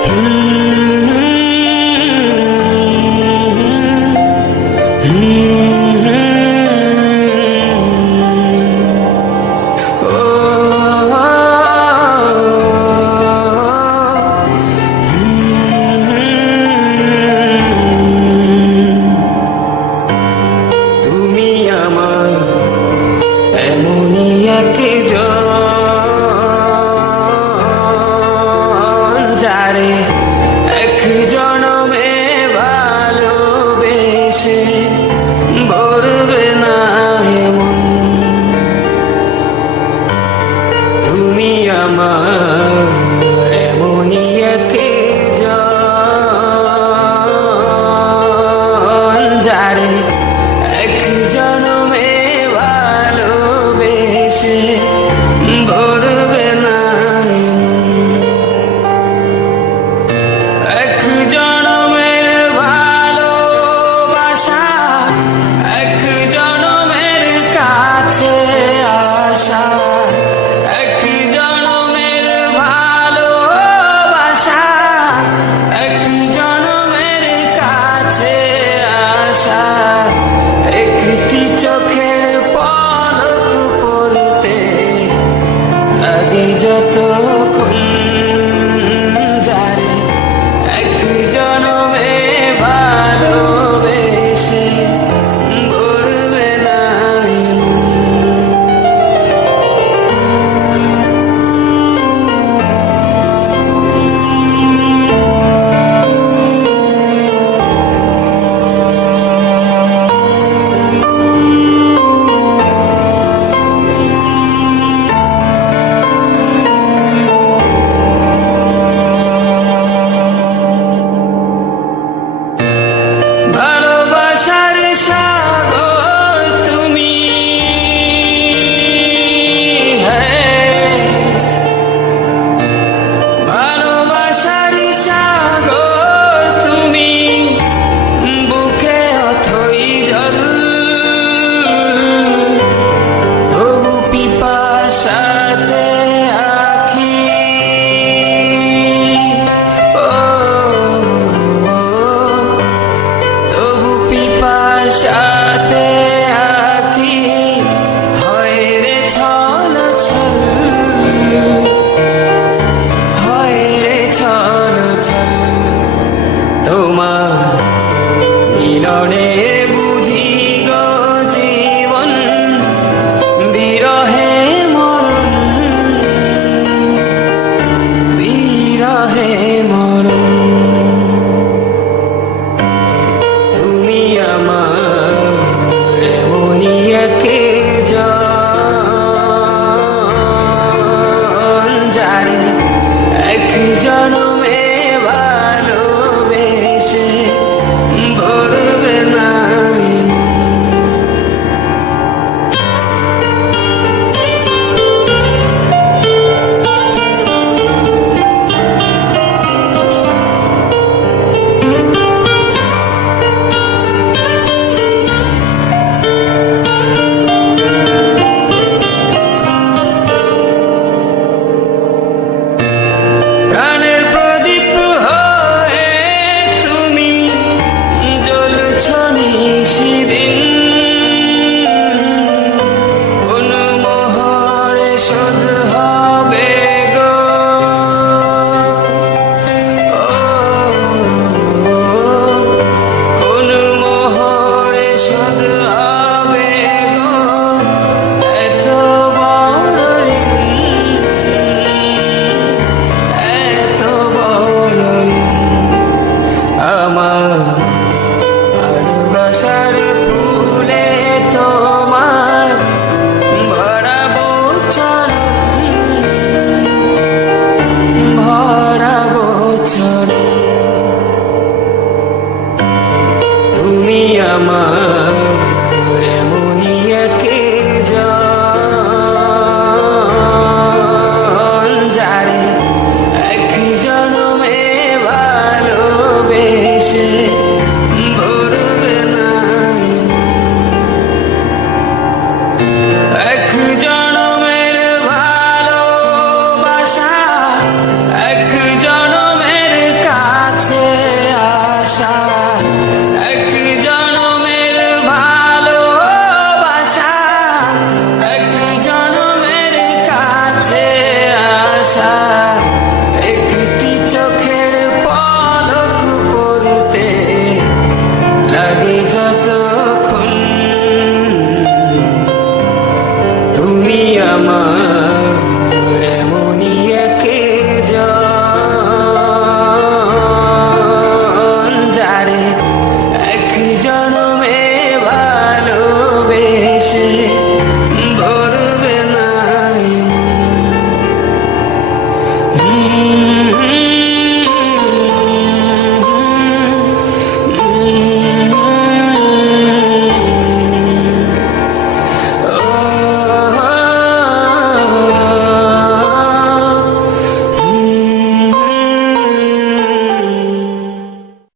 তুমি